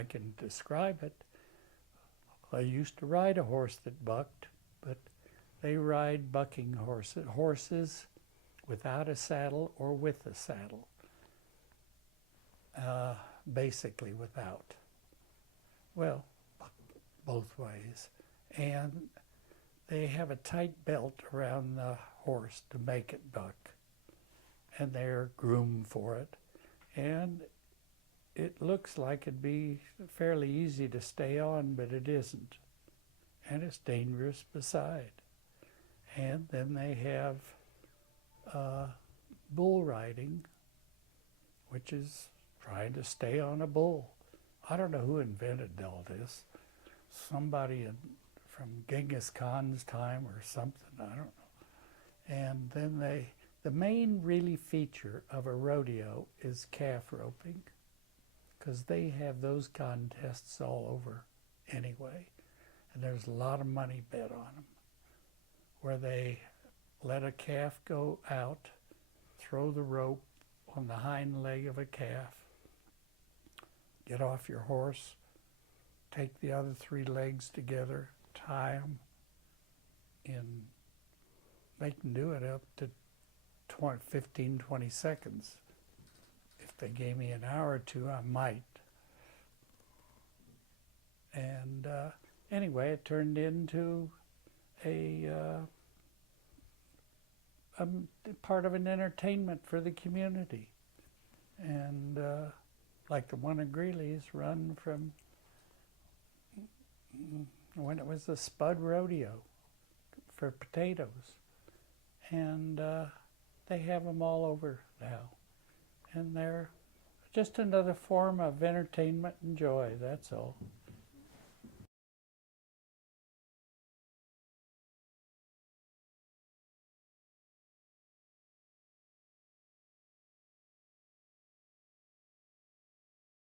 I can describe it. I used to ride a horse that bucked, but they ride bucking horses without a saddle or with a saddle. Basically without. Well, both ways. And they have a tight belt around the horse to make it buck. And they're groomed for it. And it looks like it'd be fairly easy to stay on, but it isn't. And it's dangerous beside. And then they have bull riding, which is trying to stay on a bull. I don't know who invented all this. Somebody from Genghis Khan's time or something, I don't know. And then the main really feature of a rodeo is calf roping, because they have those contests all over anyway. And there's a lot of money bet on them, where they let a calf go out, throw the rope on the hind leg of a calf, get off your horse, take the other 3 legs together, tie them in, they can do it up to 15, 20 seconds. If they gave me an hour or 2, I might. And anyway, it turned into a part of an entertainment for the community. And like the one in Greeley is run from when it was the Spud Rodeo for potatoes. And they have them all over now. And they're just another form of entertainment and joy, that's all.